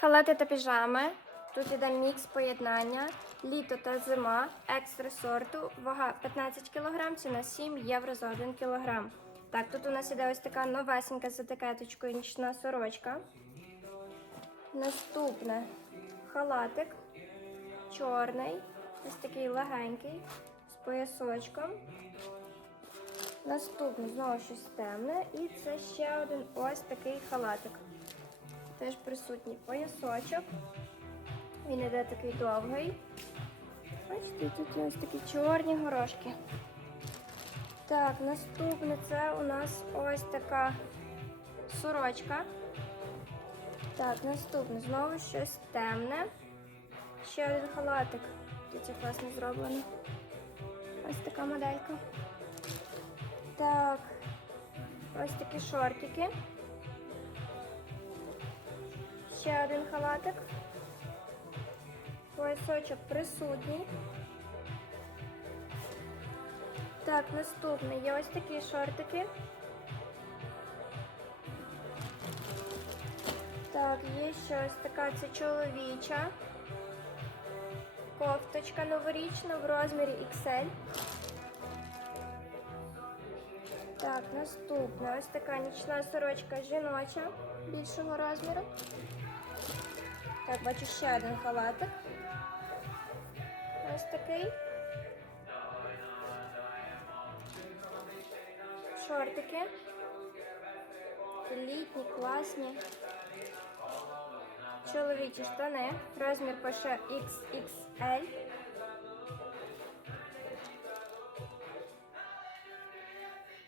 Халати та піжами. Тут іде мікс поєднання, літо та зима, екстра сорту, вага 15 кг, ціна 7 євро за 1 кг. Так, тут у нас іде ось така новесенька з етикеточкою нічна сорочка. Наступне халатик чорний, ось такий легенький, з поясочком. Наступне знову щось темне. І це ще один ось такий халатик. Теж присутній поясочок. Він іде такий довгий. Бачите, тут є ось такі чорні горошки. Так, наступне це у нас ось така сорочка. Так, наступне знову щось темне. Ще один халатик. Тут це класно зроблено. Ось така моделька. Так, ось такі шортики. Ще один халатик. Поясочок присутній. Так, наступний є ось такі шортики. Так, є ще ось така це чоловіча. Кофточка новорічна в розмірі XL. Так, наступна ось така нічна сорочка жіноча більшого розміру. Так, бачу ще один халатик. Ось такий. Шортики. Літні, класні. Чоловічі штани. Розмір пише XXL.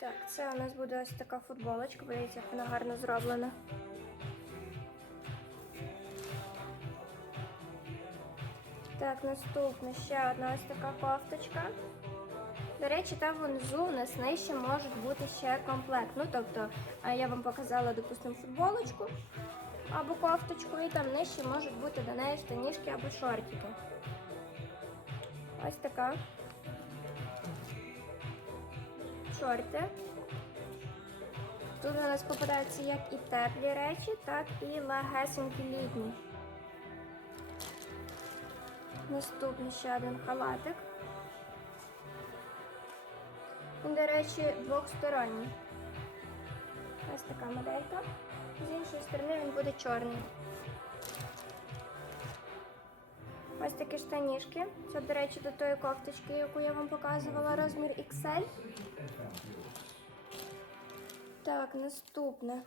Так, це у нас буде ось така футболочка. Подивіться, як вона гарно зроблена. Так, наступна ще одна ось така кофточка. До речі, там внизу у нас нижче можуть бути ще комплект. Ну, тобто, я вам показала, допустимо, футболочку або кофточку, і там нижче можуть бути до неї штанішки або шортики. Ось така. Шорти. Тут у нас попадаються як і теплі речі, так і легесенькі літні. Наступний ще один халатик. Він, до речі, двохсторонній. Ось така моделька. З іншої сторони він буде чорний. Ось такі штанішки. Це, до речі, до тої кофточки, яку я вам показувала, розмір XL. Так, наступне.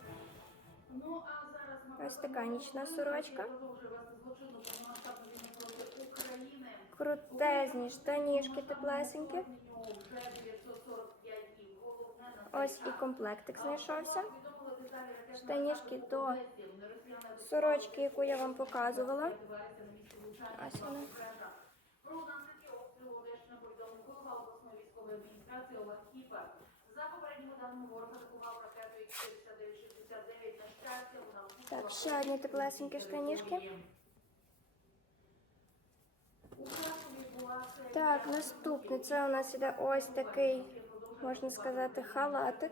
Ось така нічна сорочка. Крутезні штанішки теплесенькі. Ось і комплектик знайшовся. Штанішки до сорочки, яку я вам показувала. Ось вона. Про наслідки обстрілу Одещини повідомив голова обласної військової адміністрації Олег Кіпер. За попередніми даними ворог атакував ракетою Х-5969 на щастя. Вона Так, ще одні теплесенькі штанішки. Так, наступний це у нас іде ось такий, можна сказати, халатик.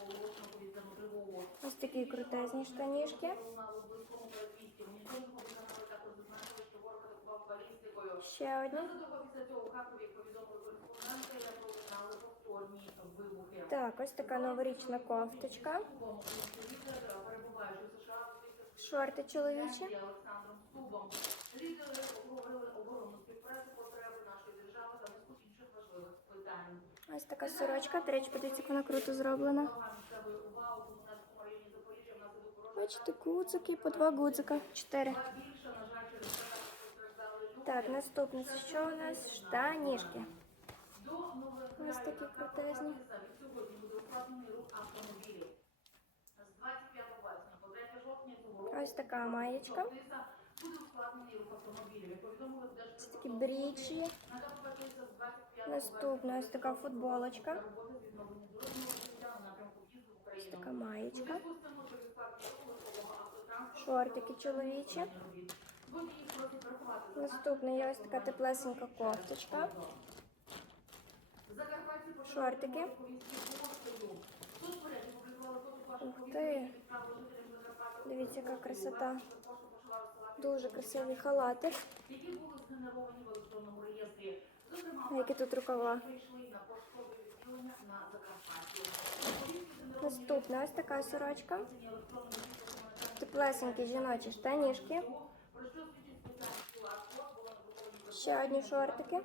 Оголошено повітряну тривогу. Ось такі крутезні штанішки. Ще одні. Так, ось така новорічна кофточка. Шорти чоловічі. Ось така сорочка. До речі, подивіться, як вона круто зроблена. Увага місцевої уваги у комунальному районі Запоріжжя внаслідок ворожого Бачите, гудзики, по два гудзика. Чотири. більше, на жаль, через це постраждали люди. Так, наступне це що у нас? Штанішки. До нових Ось такі крутезні. від сьогодні буде укладений рух автомобілів. З 25 вересня по 3 жовтня цього року Ось така маєчка. Тиса буде ускладнений рух автомобілів. Як повідомили в Це такі брічі. На КПП Тиса з 25 Наступна ось така футболочка. Ось така маєчка. Шортики чоловічі. Наступна є ось така теплесенька кофточка. Шортики. із ти. Дивіться, яка красота. Дуже красивий халатик. які були в електронному реєстрі. Які тут рукава. Наступна ось така сорочка. Теплесенькі жіночі штанішки. Ще одні шортики.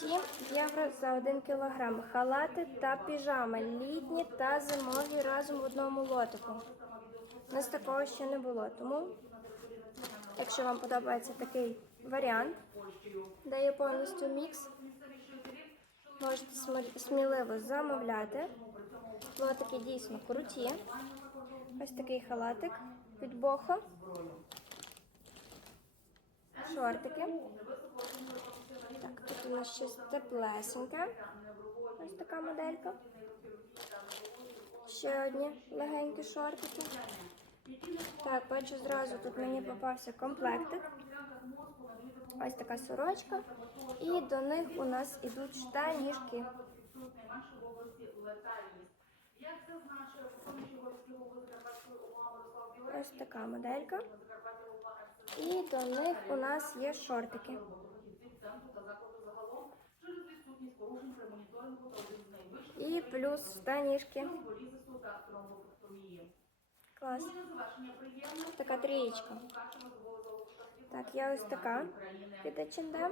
7 євро за 1 кілограм. Халати та піжами. Літні та зимові разом в одному лотику. У нас такого ще не було. Тому, якщо вам подобається такий варіант, де є повністю мікс, можете сміливо замовляти. Лотики дійсно круті. Ось такий халатик від Бохо. Шортики. Так, тут у нас щось теплесеньке. Ось така моделька. Ще одні легенькі шортики. Так, бачу зразу тут мені попався комплектик. Ось така сорочка. І до них у нас ідуть Білецький, Ось така моделька. І до них у нас є шортики. І плюс штанішки. Клас. Така трієчка. Так, я ось така від H&M.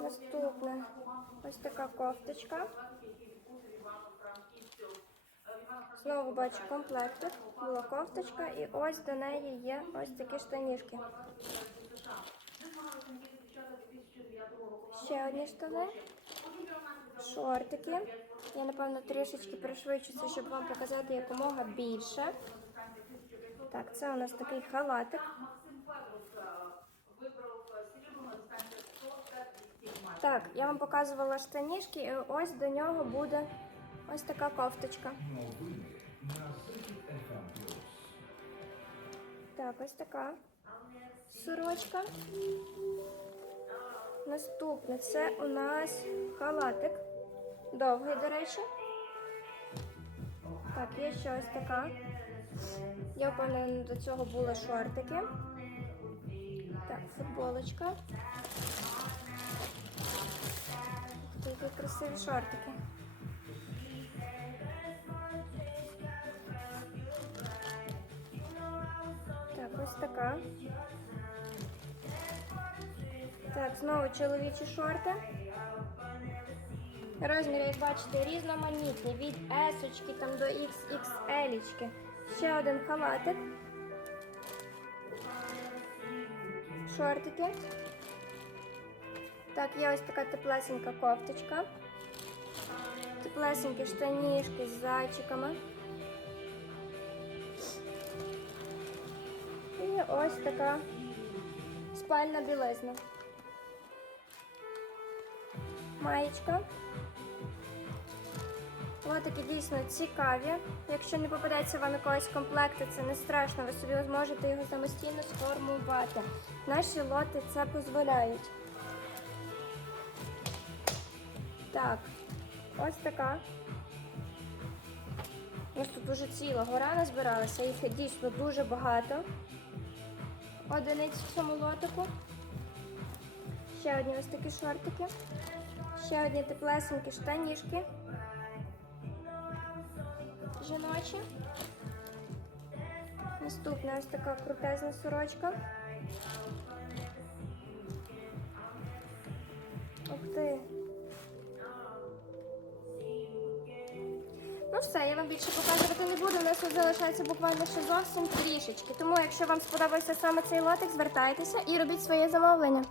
Наступна ось така кофточка. Знову бачу комплектик. Була кофточка, і ось до неї є ось такі штанішки. Ще одні штани. Шортики. Я напевно трішечки пришвидшуся, щоб вам показати якомога більше. Так, це у нас такий халатик. Максим Федоров вибрав срібло на дистанції 100 та 200 матчів. Так, я вам показувала штанішки, і ось до нього буде ось така кофточка. Так, ось така сорочка. Наступне це у нас халатик. Довгий, до речі. Так, є ще ось така. Я впевнена, до цього були шортики. Так, футболочка. Які красиві шортики. Так, ось така. Так, знову чоловічі шорти. Розміри, як бачите, різноманітні. Від S там до XXL. -очки. Ще один халатик. Шортики. Так, є ось така теплесенька кофточка. Теплесенькі штанішки з зайчиками. І ось така спальна білизна. Маєчка. Лотики дійсно цікаві. Якщо не попадеться вам якогось комплекту, це не страшно, ви собі зможете його самостійно сформувати. Наші лоти це дозволяють. Так, ось така. У нас тут дуже ціла гора назбиралася, їх дійсно дуже багато. Одиниць в цьому лотику. Ще одні ось такі шортики. Ще одні теплесенькі штанішки. Жіночі. Наступна ось така крутезна сорочка. Ух ти. Ну все, я вам більше показувати не буду. У нас тут залишається буквально ще зовсім трішечки. Тому, якщо вам сподобався саме цей лотик, звертайтеся і робіть своє замовлення.